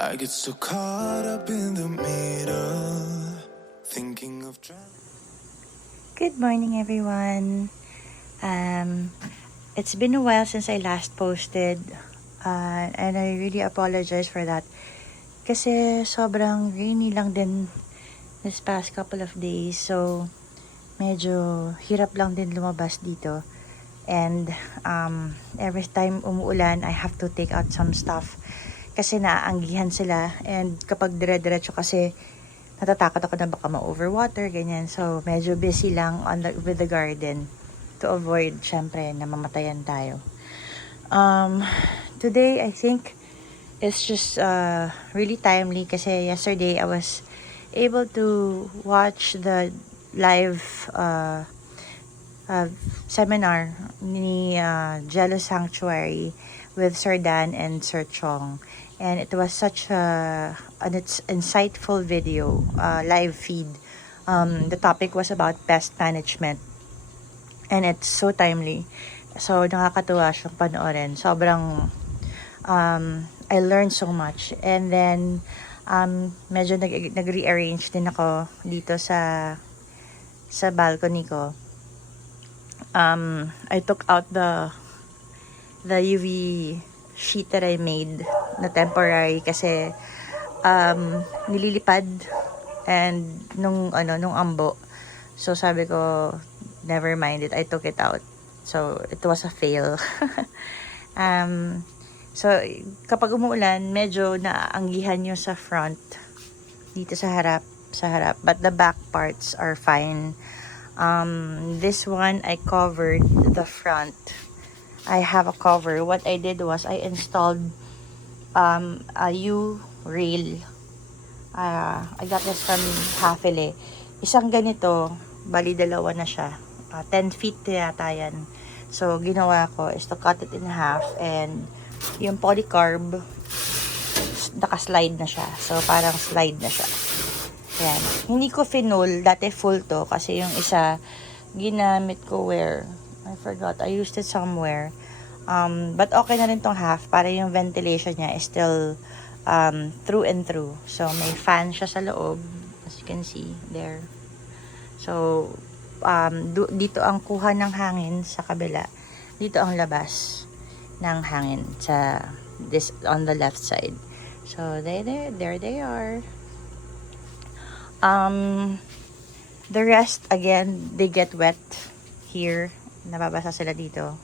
I get so caught up in the middle, thinking of Good morning, everyone. It's been a while since I last posted, and I really apologize for that. Kasi sobrang rainy lang din this past couple of days, so medyo hirap lang din lumabas dito. And every time umuulan, I have to take out some stuff kasi naaanggihan sila. And kapag dire-diretso kasi, natatakot ako na baka ma-overwater, ganyan. So, medyo busy lang with the garden to avoid, syempre, na mamatayan tayo. Today, I think, it's just really timely kasi yesterday, I was able to watch the live seminar ni Jello Sanctuary with Sir Dan and Sir Chong. And it was such an insightful video, live feed. The topic was about pest management. And it's so timely. So, nakakatuwa siyang panoorin. Sobrang, I learned so much. And then, medyo nag-rearrange din ako dito sa balcony ko. I took out the UV sheet that I made na temporary kasi nililipad and nung ambo. So sabi ko, never mind it. I took it out. So it was a fail. So kapag umuulan, medyo naaanggihan yung sa front dito sa harap, but the back parts are fine. This one I covered the front. I have a cover. What I did was I installed a U-rail. I got this from Hafele. Isang ganito, bali dalawa na siya. 10 feet yata yan. So, ginawa ko is to cut it in half and yung polycarb, naka-slide na siya. So, parang slide na siya. Yan. Hindi ko finol. Dati full to. Kasi yung isa, ginamit ko where? I forgot. I used it somewhere. But okay na rin tong half. Para yung ventilation niya is still through and through. So, may fan siya sa loob. As you can see, there. So, dito ang kuha ng hangin sa kabila. Dito ang labas ng hangin sa on the left side. So, there they are. The rest, again, they get wet here. Nababasa sila dito.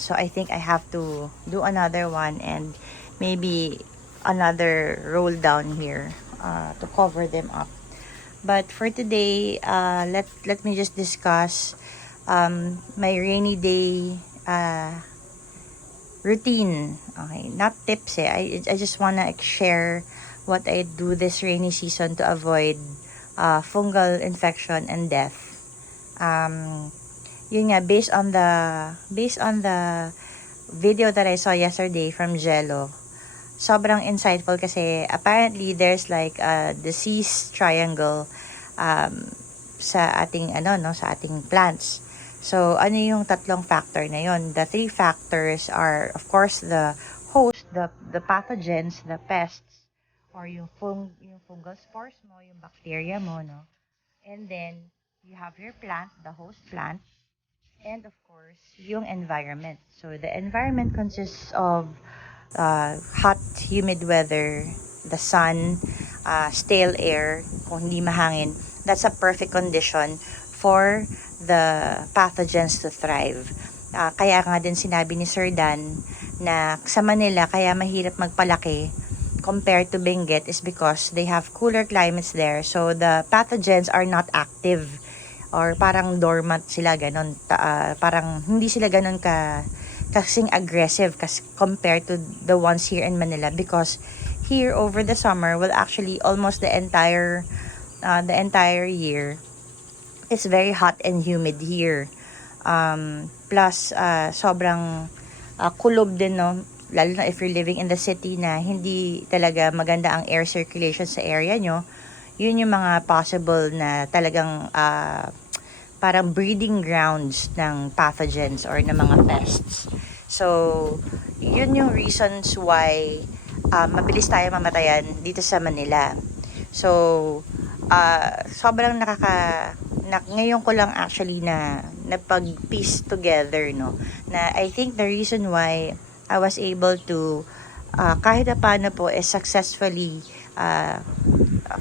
So, I think I have to do another one and maybe another roll down here to cover them up. But for today, let me just discuss my rainy day routine. Okay, not tips I just wanna share what I do this rainy season to avoid fungal infection and death. Yun nga, based on the video that I saw yesterday from Jello, sobrang insightful kasi apparently there's like a disease triangle sa ating sa ating plants. So ano yung tatlong factor na yun? The three factors are, of course, the host, the pathogens, the pests, or yung fungal spores mo, yung bacteria mo, no? And then you have your plant, the host plant, and of course yung environment. So the environment consists of hot, humid weather, the sun, stale air, kung hindi mahangin. That's a perfect condition for the pathogens to thrive. Kaya nga din sinabi ni Sir Dan na sa Manila kaya mahirap magpalaki compared to Benguet is because they have cooler climates there. So the pathogens are not active or parang dormant sila, ganon. Parang hindi sila ganon kasing aggressive compared to the ones here in Manila, because here over the summer, well, actually almost the entire year, it's very hot and humid here. Plus sobrang kulob din, no, lalo na if you're living in the city na hindi talaga maganda ang air circulation sa area nyo. Yun yung mga possible na talagang parang breeding grounds ng pathogens or ng mga pests. So, yun yung reasons why mabilis tayo mamatayan dito sa Manila. So, sobrang ngayon ko lang actually na napag-piece together, no? Na I think the reason why I was able to kahit na paano po successfully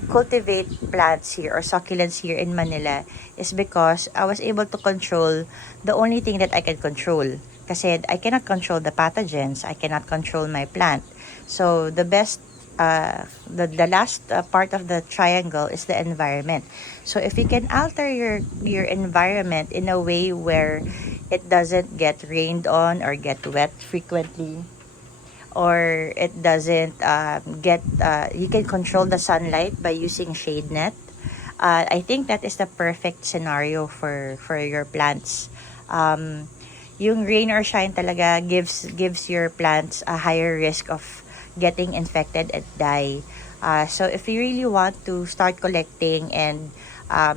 cultivate plants here or succulents here in Manila is because I was able to control the only thing that I can control. Kasi I cannot control the pathogens, I cannot control my plant. So the best the last part of the triangle is the environment. So if you can alter your environment in a way where it doesn't get rained on or get wet frequently, or it doesn't you can control the sunlight by using shade net. I think that is the perfect scenario for your plants. Yung rain or shine talaga gives your plants a higher risk of getting infected and die. So if you really want to start collecting and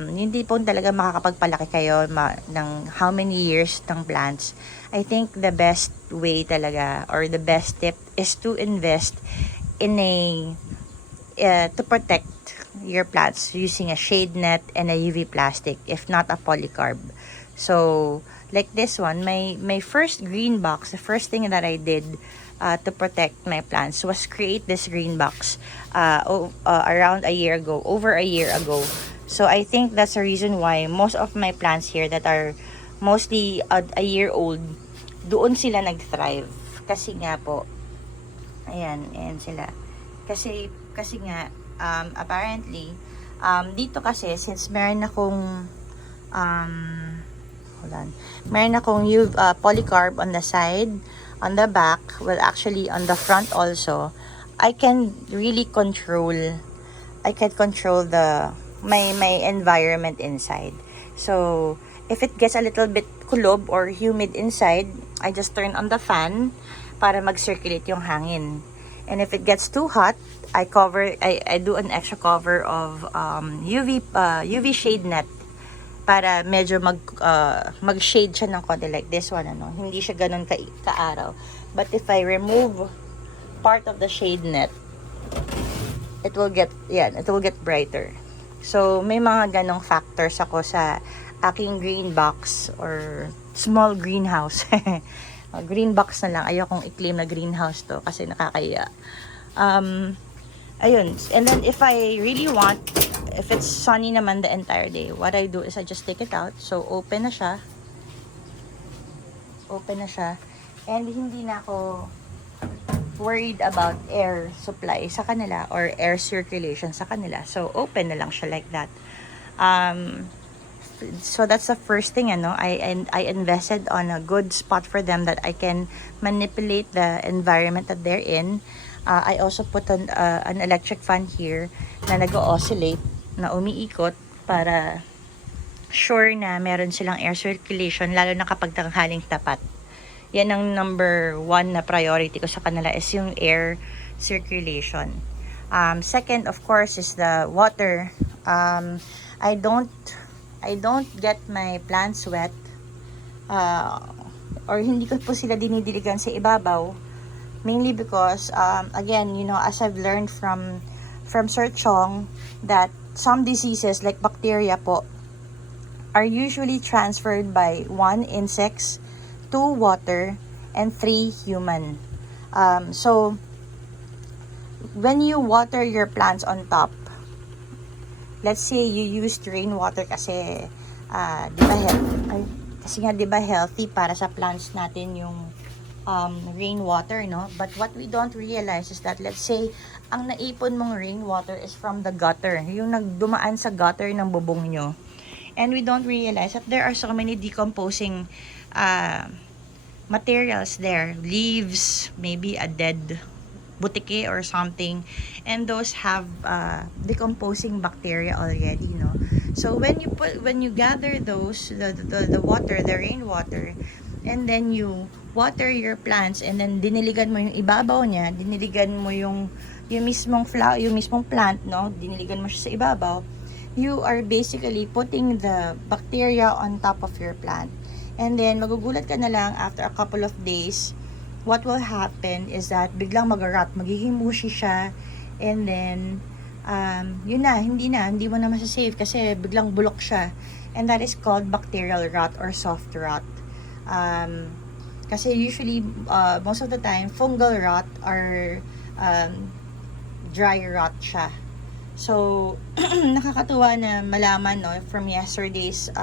hindi po talaga makakapagpalaki kayo ng how many years ng plants, I think the best way talaga or the best tip is to invest in to protect your plants using a shade net and a UV plastic, if not a polycarb. So like this one, my first green box, the first thing that I did to protect my plants was create this green box around over a year ago. So I think that's the reason why most of my plants here that are mostly a year old, doon sila nag-thrive. Kasi nga po, ayan sila. Kasi nga, apparently, dito kasi, since meron akong polycarb on the side, on the back, well actually on the front also, I can control my environment inside. So if it gets a little bit kulob or humid inside, I just turn on the fan para mag-circulate yung hangin. And if it gets too hot, I do an extra cover of UV shade net para medyo mag-shade siya ng konti, like this one, hindi siya ganun ka-araw. But if I remove part of the shade net, it will get brighter. So may mga ganong factors ako sa aking green box or small greenhouse. Green box na lang, ayokong i-claim na greenhouse to kasi nakakaya. Ayun, and then if I really want, if it's sunny naman the entire day, what I do is I just take it out. So open na siya, and hindi na ako worried about air supply sa kanila or air circulation sa kanila. So open na lang siya like that. So that's the first thing, I invested on a good spot for them that I can manipulate the environment that they're in. I also put an electric fan here na nag-oscillate, na umiikot para sure na meron silang air circulation, lalo na kapag tanghaling tapat. Yan ang number 1 na priority ko sa kanila, is yung air circulation. Second, of course, is the water. I don't get my plants wet, or hindi ko po sila dinidiligan sa ibabaw, mainly because again, as I've learned from Sir Chong, that some diseases like bacteria po are usually transferred by 1 insects, 2 water, and 3 human. So when you water your plants on top, let's say you used rainwater kasi di ba healthy para sa plants natin yung rainwater, no? But what we don't realize is that, let's say ang naipon mong rainwater is from the gutter, yung nagdumaan sa gutter ng bubong nyo, and we don't realize that there are so many decomposing materials there, leaves, maybe a dead butike or something, and those have decomposing bacteria already, no? So when you gather those the water, the rainwater, and then you water your plants, and then diniligan mo yung ibabaw niya, diniligan mo yung mismong plant, no? Diniligan mo siya sa ibabaw, you are basically putting the bacteria on top of your plant. And then magugulat ka na lang after a couple of days, what will happen is that biglang mag-rot, magiging mushy siya, and then, yun na, hindi mo na masasave kasi biglang bulok siya. And that is called bacterial rot or soft rot. Kasi usually, most of the time, fungal rot or dry rot siya. So, nakakatuwa na malaman, no, from yesterday's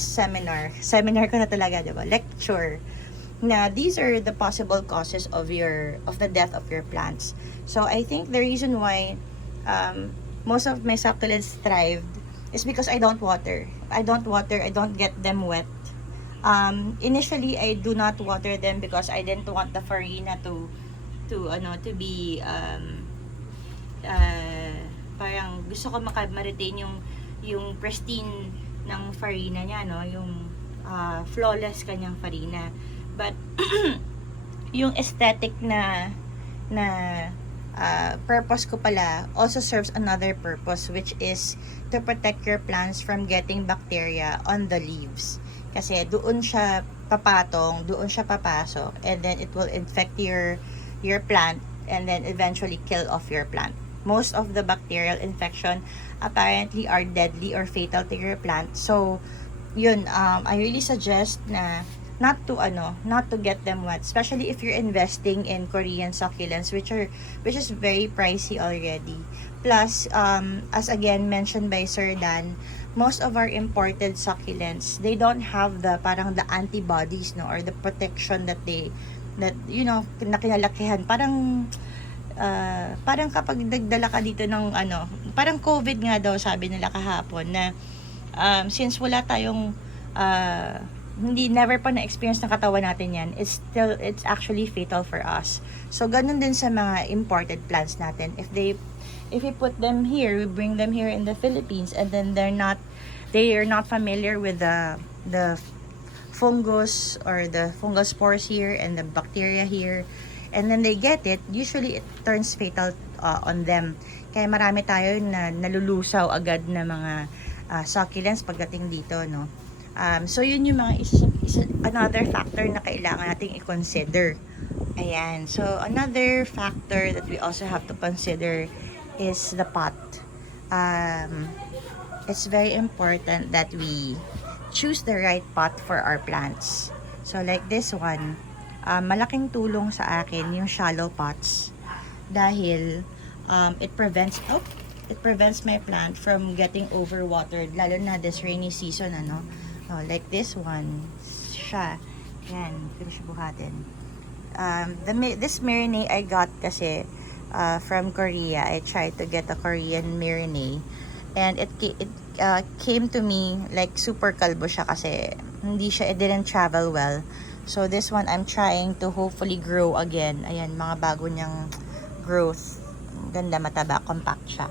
seminar ko na talaga, diba? Lecture. Na these are the possible causes of the death of your plants. So I think the reason why most of my succulents thrived is because I don't water. I don't get them wet. Initially I do not water them because I didn't want the farina to be parang gusto ko ma-retain yung pristine ng farina niya, no, yung flawless kanyang farina. But yung aesthetic na purpose ko pala also serves another purpose, which is to protect your plants from getting bacteria on the leaves. Kasi doon siya papatong, doon siya papasok, and then it will infect your plant and then eventually kill off your plant. Most of the bacterial infection apparently are deadly or fatal to your plant. So yun, I really suggest na not to get them wet, especially if you're investing in Korean succulents, which is very pricey already. Plus, as again mentioned by Sir Dan, most of our imported succulents, they don't have the antibodies, no, or the protection that you know, na kinalakihan. Parang kapag nagdala ka dito ng parang COVID nga daw, sabi nila kahapon, na since wala tayong never pa na-experience ng katawan natin yan, it's actually fatal for us. So, ganun din sa mga imported plants natin. If we put them here, we bring them here in the Philippines, and then they are not familiar with the fungus or the fungal spores here and the bacteria here, and then they get it, usually it turns fatal on them. Kaya marami tayo na nalulusaw agad na mga succulents pagdating dito, no. So yun yung mga another factor na kailangan nating i-consider. Ayan. So another factor that we also have to consider is the pot. It's very important that we choose the right pot for our plants. So like this one, malaking tulong sa akin yung shallow pots dahil it prevents my plant from getting overwatered, lalo na this rainy season, like this one siya. Yan, pwede siya buhatin. This marinade I got kasi from Korea. I tried to get a Korean marinade, and it came to me like super kalbo siya kasi it didn't travel well. So this one I'm trying to hopefully grow again. Ayan, mga bago niyang growth. Ganda, mataba, compact siya.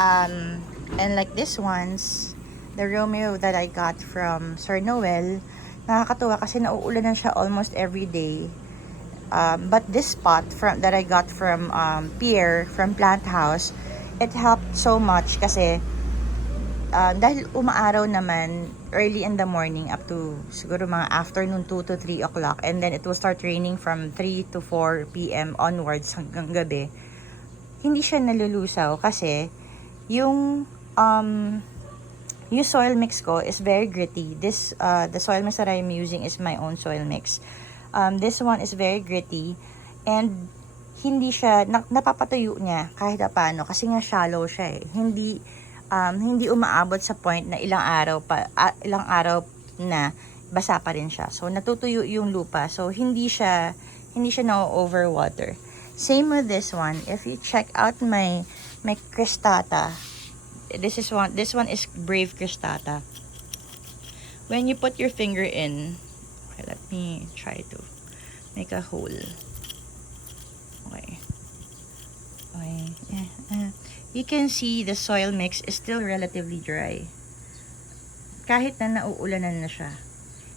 And like this one's, the Romeo that I got from Sir Noel, nakakatuwa kasi nauulanan siya almost every day. But this pot that I got from Pierre from Plant House, it helped so much kasi dahil umaaraw naman early in the morning up to siguro mga afternoon 2 to 3 o'clock, and then it will start raining from 3 to 4 p.m. onwards hanggang gabi. Hindi siya nalulusaw kasi yung soil mix ko is very gritty. The soil mix that I'm using is my own soil mix. This one is very gritty, and hindi siya napapatuyo niya kahit paano kasi nga shallow siya eh. Hindi umaabot sa point na ilang araw na basa pa rin siya. So natutuyo yung lupa. So hindi siya na-overwater. Same with this one. If you check out my cristata, this one is Brave Cristata. When you put your finger in, okay, let me try to make a hole. Okay. You can see the soil mix is still relatively dry. Kahit na nauulanan na siya.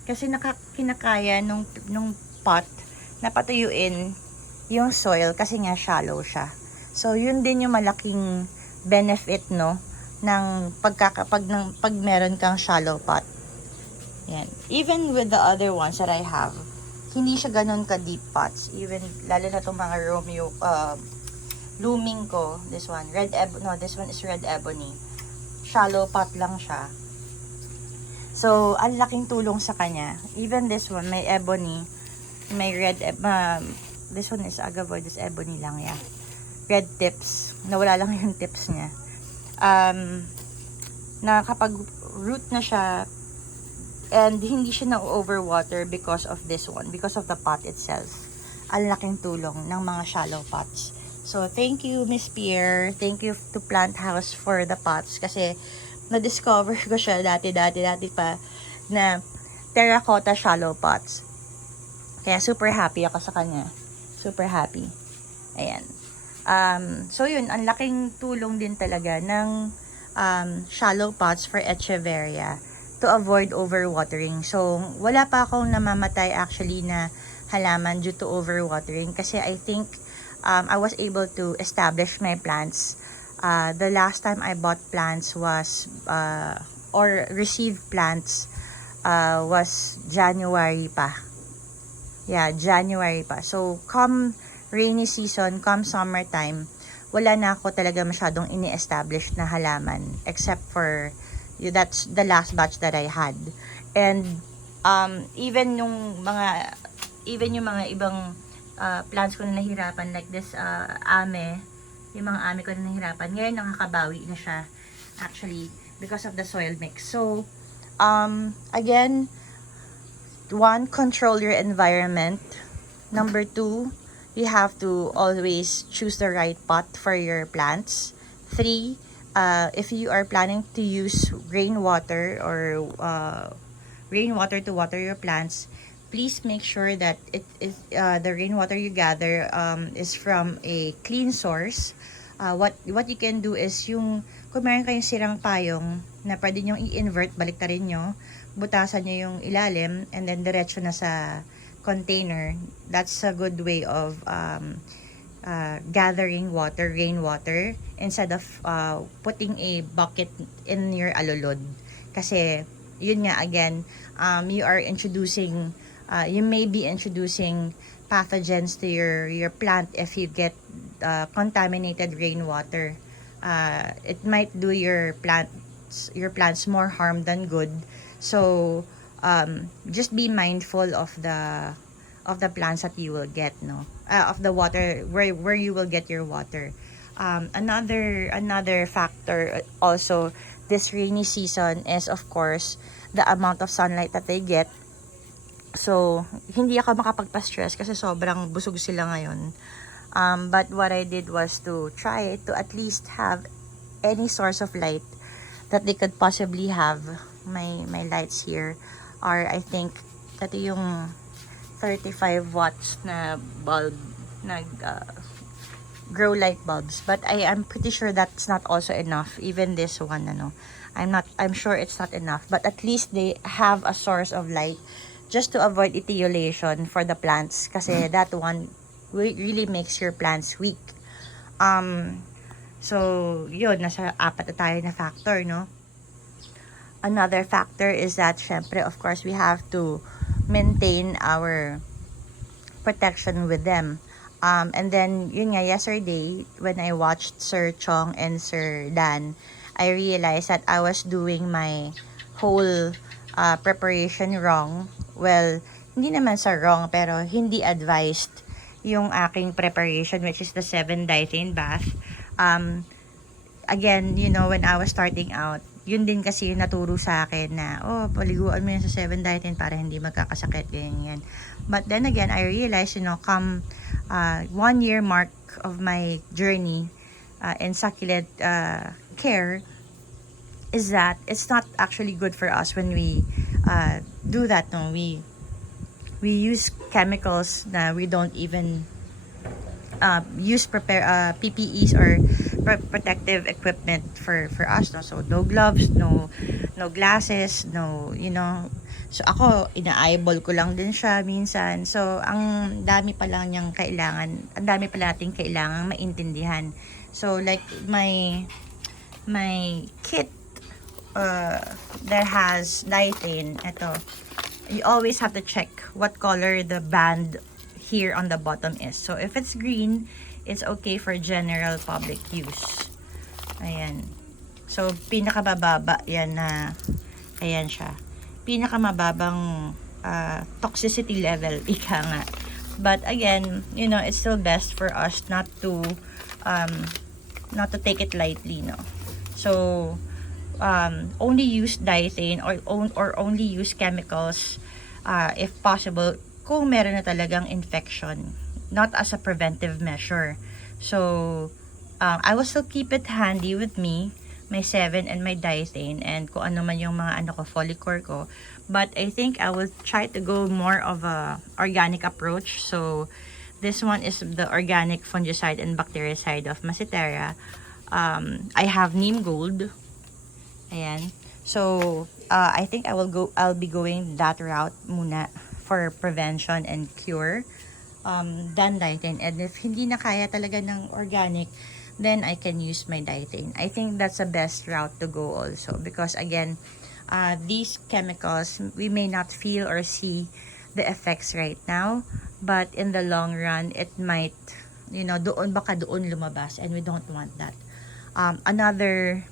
Kasi kinakaya nung pot na patuyuin yung soil kasi nga shallow siya. So yun din yung malaking benefit, no, ng pag meron kang shallow pot. Yan. Even with the other ones that I have, hindi siya ganun ka deep pots. Even, lalo na itong mga Romeo, blooming ko, this one, this one is red ebony. Shallow pot lang siya. So, ang laking tulong sa kanya. Even this one, may ebony, may red, this one is agavoid, this ebony lang, yeah. Red tips. Nawala lang yung tips niya. Na kapag root na siya, and hindi siya na-overwater because of this one, because of the pot itself. Ang laking tulong ng mga shallow pots. So, thank you, Miss Pierre. Thank you to Plant House for the pots. Kasi, na-discover ko siya dati pa na terracotta shallow pots. Kaya, super happy ako sa kanya. Super happy. Ayan. So, yun. Ang laking tulong din talaga ng shallow pots for Echeveria to avoid overwatering. So, wala pa akong namamatay actually na halaman due to overwatering kasi I think I was able to establish my plants. The last time I bought plants was or received plants was January pa. Yeah, January pa. So, come rainy season, come summertime, wala na ako talaga masyadong ini-establish na halaman except for that's the last batch that I had. And even yung mga ibang plants ko na nahirapan like this yung mga ame ko na nahirapan, ngayon nakakabawi na siya actually because of the soil mix. So again, 1, control your environment. Number 2, you have to always choose the right pot for your plants. 3, if you are planning to use rainwater or rainwater to water your plants, please make sure that the rainwater you gather is from a clean source. What you can do is yung kung meron kayong sirang payong na pwede nyo i-invert, baliktarin nyo, butasan nyo yung ilalim, and then diretso na sa container. That's a good way of gathering water, rainwater, instead of putting a bucket in your alulod. Kasi, yun nga, again, you may be introducing pathogens to your plant if you get contaminated rainwater. It might do your plants more harm than good. So, just be mindful of the plants that you will get, of the water where you will get your water. Another factor also this rainy season is of course the amount of sunlight that they get. So hindi ako makapagpa-stress kasi sobrang busog sila ngayon. But what I did was to try to at least have any source of light that they could possibly have. My lights here are, I think, ito yung 35 watts na bulb, grow light bulbs. But I am pretty sure that's not also enough. Even this one, I'm sure it's not enough. But at least they have a source of light just to avoid etiolation for the plants. Kasi that one really makes your plants weak. So, yun, nasa 4 na tayo na factor, no? Another factor is that, syempre, of course, we have to maintain our protection with them. And then, yun nga, yesterday, when I watched Sir Chong and Sir Dan, I realized that I was doing my whole preparation wrong. Well, hindi naman sa wrong, pero hindi advised yung aking preparation, which is the 7-diethane bath. Again, when I was starting out, yun din kasi yung naturo sa akin na, paliguan mo yun sa 7-diethane para hindi magkakasakit, ganyan. But then again, I realized, come 1 year mark of my journey in succulent care, is that it's not actually good for us when we do that. No, we use chemicals na we don't even use PPEs or protective equipment for us, no? So no gloves, no glasses, no, so ako ina-eyeball ko lang din siya minsan. So ang dami pa lang niyang kailangan, ang dami pa nating kailangan maintindihan. So like my kit that has diethane, you always have to check what color the band here on the bottom is. So if it's green, it's okay for general public use. Ayan. So pinakamababa yan na, ayan siya. Pinakamababang toxicity level, ika nga. But again, you know, it's still best for us not to take it lightly, no. So only use diethane or only use chemicals if possible kung meron na talagang infection, not as a preventive measure. So I will still keep it handy with me, my 7 and my diethane, and kung ano man yung mga ano ko, Folicor ko. But I think I will try to go more of a organic approach. So this one is the organic fungicide and bactericide of Macitera. I have Neem Gold. Ayan. So I think I'll be going that route muna for prevention and cure than diethane. And if hindi na kaya talaga ng organic, then I can use my diethane. I think that's the best route to go also, because again, these chemicals, we may not feel or see the effects right now, but in the long run, it might, you know, baka doon lumabas, and we don't want that. Another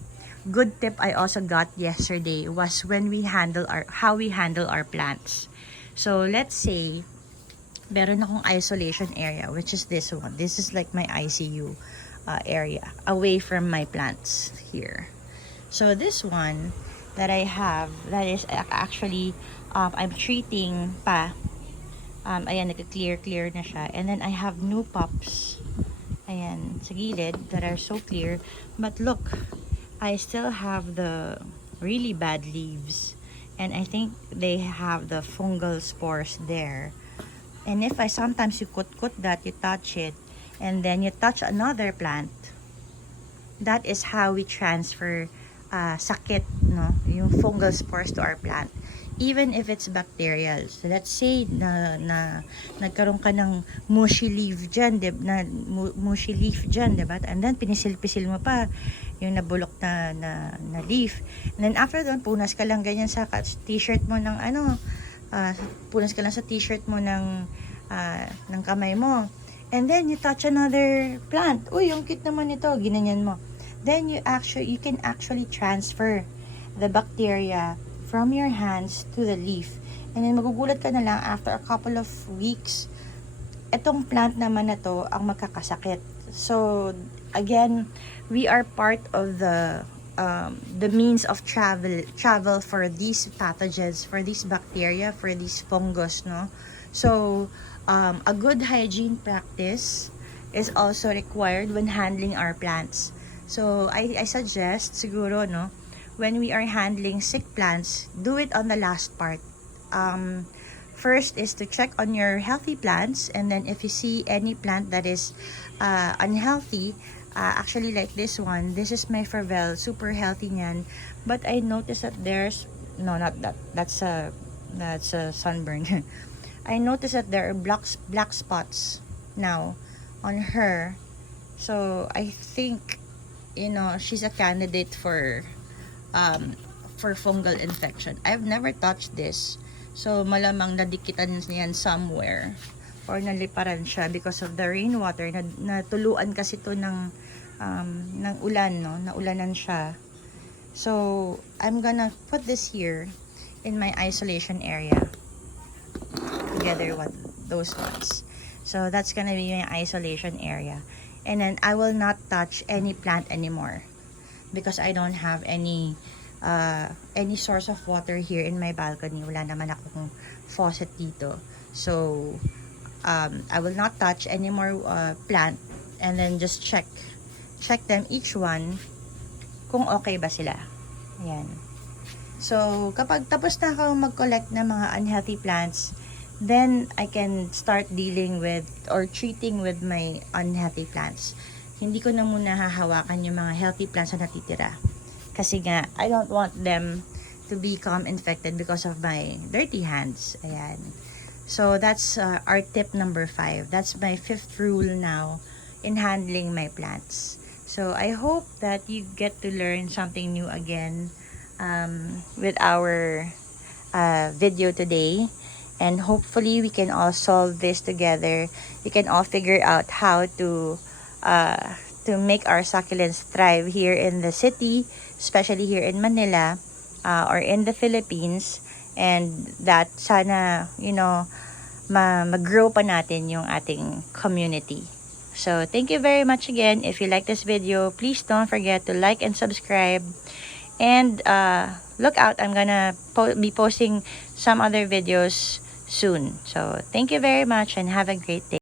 good tip I also got yesterday was when we handle how we handle our plants. So let's say meron akong isolation area, which is this one. This is like my ICU area, away from my plants here. So this one that I have, that is actually I'm treating pa. Ayan, nagka-clear na siya. And then I have new pops, ayan, sa gilid, that are so clear. But look, I still have the really bad leaves, and I think they have the fungal spores there. And if sometimes you cut that, you touch it, and then you touch another plant, that is how we transfer sakit, no, yung fungal spores to our plant, even if it's bacterial. So let's say na nagkaroon ka ng mushy leaf dyan, diba? And then pinisil-pisil mo pa yung nabulok na leaf, and then after doon, punas ka lang ganyan sa t-shirt mo ng punas ka lang sa t-shirt mo ng kamay mo, and then you touch another plant. Uy, yung cute naman ito, ginanyan mo. Then you can actually transfer the bacteria from your hands to the leaf. And then magugulat ka na lang, after a couple of weeks, etong plant naman na to ang magkakasakit. So again, we are part of the means of travel for these pathogens, for these bacteria, for these fungus, no. So a good hygiene practice is also required when handling our plants. So I suggest siguro, no, when we are handling sick plants, do it on the last part. First is to check on your healthy plants, and then if you see any plant that is unhealthy, actually like this one, this is my Fervel, super healthy niyan, but I noticed that there's, no, not that, that's a sunburn. I noticed that there are black spots now on her. So I think, you know, she's a candidate for fungal infection. I've never touched this, so malamang nadikitan niyan somewhere or naliparan siya because of the rainwater. Natuluan kasi to ng ulan, no, naulanan siya. So I'm gonna put this here in my isolation area together with those ones. So that's gonna be my isolation area, and then I will not touch any plant anymore because I don't have any source of water here in my balcony. Wala naman akong faucet dito. So I will not touch any more plant, and then just check them, each one, kung okay ba sila. Ayan. So kapag tapos na ako mag-collect ng mga unhealthy plants, then I can start dealing with or treating with my unhealthy plants. Hindi ko na muna hahawakan yung mga healthy plants na natitira. Kasi nga, I don't want them to become infected because of my dirty hands. Ayan. So that's our tip number 5. That's my 5th rule now in handling my plants. So I hope that you get to learn something new again with our video today, and hopefully we can all solve this together. We can all figure out how to make our succulents thrive here in the city, especially here in Manila, or in the Philippines, and that sana, mag-grow pa natin yung ating community. So, thank you very much again. If you like this video, please don't forget to like and subscribe. And look out, I'm gonna be posting some other videos soon. So, thank you very much and have a great day.